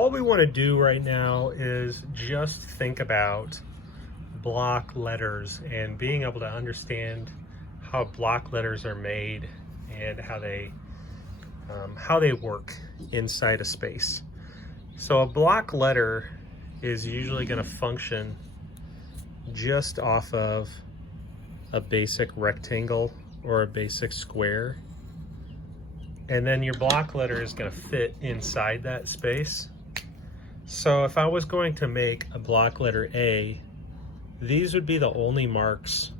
all we want to do right now is just think about block letters and being able to understand how block letters are made and how they work inside a space. So a block letter is usually going to function just off of a basic rectangle or a basic square, and then your block letter is going to fit inside that space. So if I was going to make a block letter A, these would be the only marks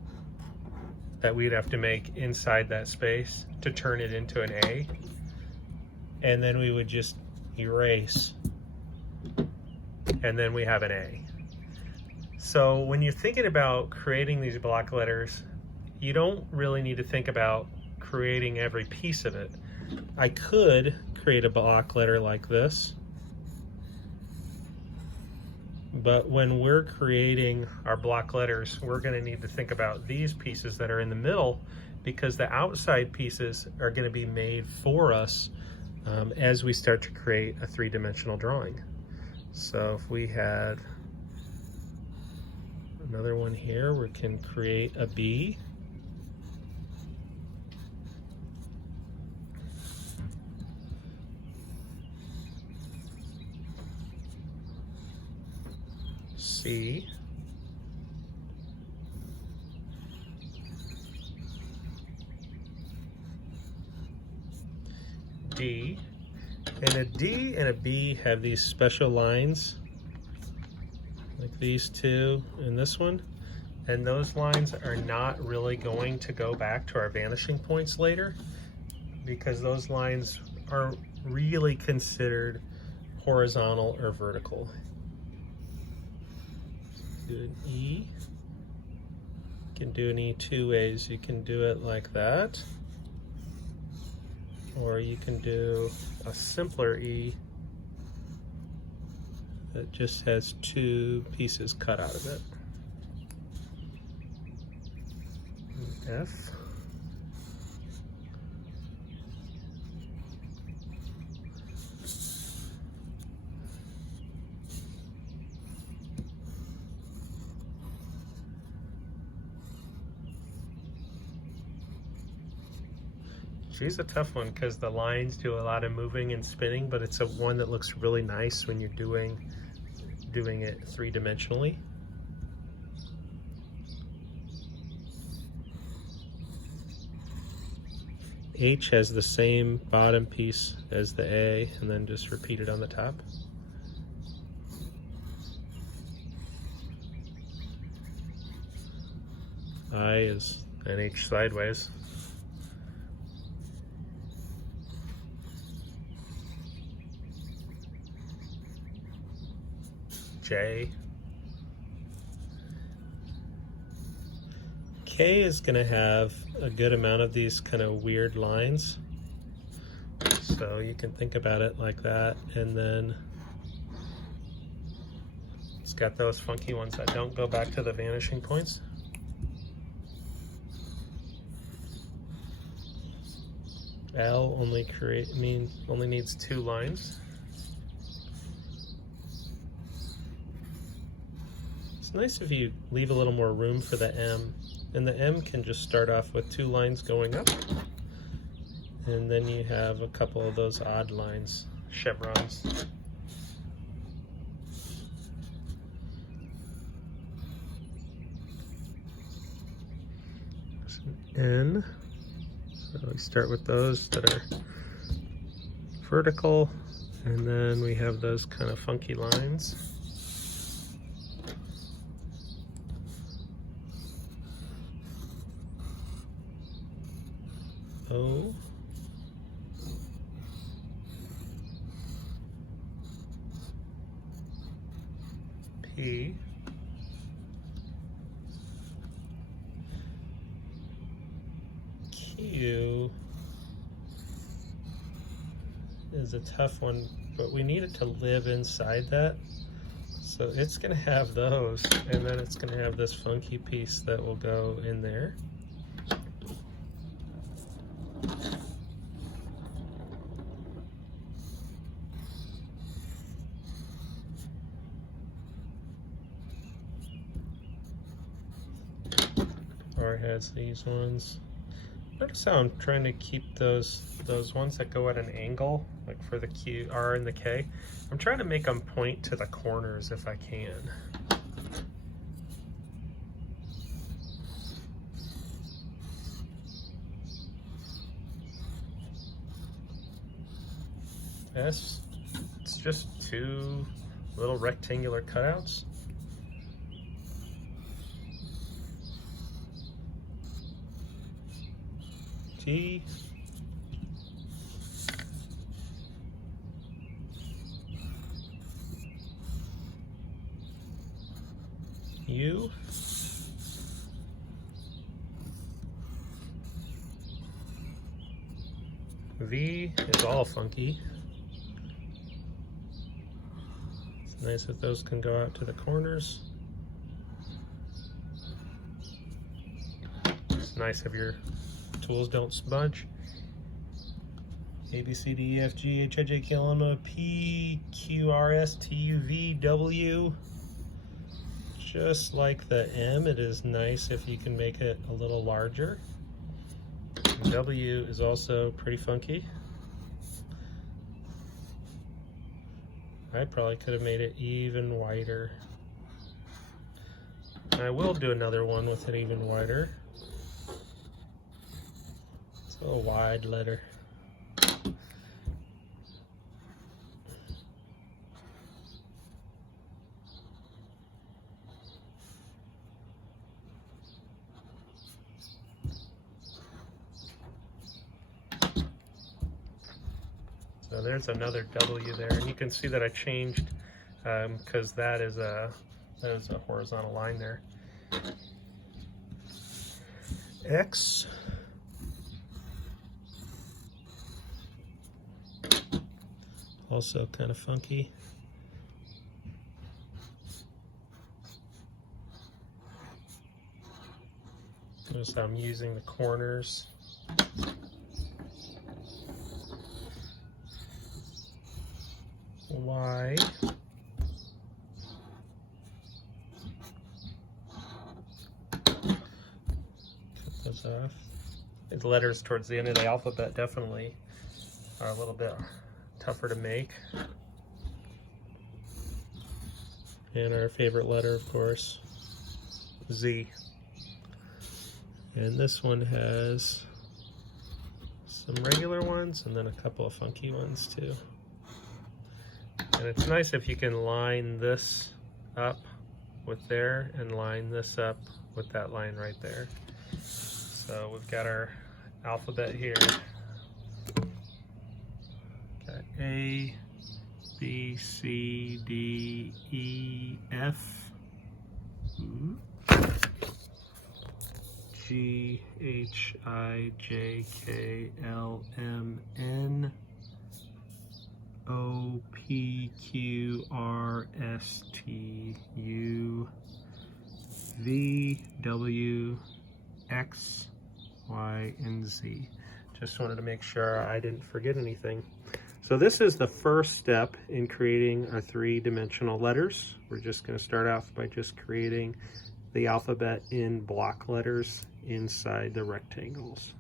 that we'd have to make inside that space to turn it into an A, and then we would just erase, and then we have an A. So when you're thinking about creating these block letters, you don't really need to think about creating every piece of it. I could create a block letter like this, but when we're creating our block letters, we're going to need to think about these pieces that are in the middle, because the outside pieces are going to be made for us as we start to create a three-dimensional drawing. So if we had another one here, we can create a B. C. D. And a D and a B have these special lines, like these two and this one, and those lines are not really going to go back to our vanishing points later, because those lines are really considered horizontal or vertical. Do an E. You can do an E two ways. You can do it like that, or you can do a simpler E that just has two pieces cut out of it. F. G's a tough one because the lines do a lot of moving and spinning, but it's a one that looks really nice when you're doing it three-dimensionally. H has the same bottom piece as the A, and then just repeat it on the top. I is an H sideways. J. K is going to have a good amount of these kind of weird lines, so you can think about it like that, and then it's got those funky ones that don't go back to the vanishing points. L only needs two lines. It's nice if you leave a little more room for the M, and the M can just start off with two lines going up, and then you have a couple of those odd lines, chevrons. N, so we start with those that are vertical, and then we have those kind of funky lines. O. P. Q is a tough one, but we need it to live inside that. So it's going to have those, and then it's going to have this funky piece that will go in there. Star has these ones. Notice how I'm trying to keep those ones that go at an angle, like for the Q, R, and the K. I'm trying to make them point to the corners if I can. S, it's just two little rectangular cutouts. T, U, V is all funky. It's nice if those can go out to the corners. It's nice if your tools don't smudge. A, B, C, D, E, F, G, H, I, J, K, L, M, N, O, P, Q, R, S, T, U, V, W. Just like the M, it is nice if you can make it a little larger. And W is also pretty funky. I probably could have made it even wider. I will do another one with it even wider. It's a little wide letter. So there's another W there, and you can see that I changed because that is a horizontal line there. X, also kind of funky. Notice how I'm using the corners. Y, cut those off. The letters towards the end of the alphabet definitely are a little bit tougher to make. And our favorite letter, of course, Z. And this one has some regular ones and then a couple of funky ones too. And it's nice if you can line this up with there and line this up with that line right there. So we've got our alphabet here. Got A, B, C, D, E, F, G, H, I, J, K, L, M, N, O, P, Q, R, S, T, U, V, W, X, Y, and Z. Just wanted to make sure I didn't forget anything. So this is the first step in creating our three-dimensional letters. We're just going to start off by just creating the alphabet in block letters inside the rectangles.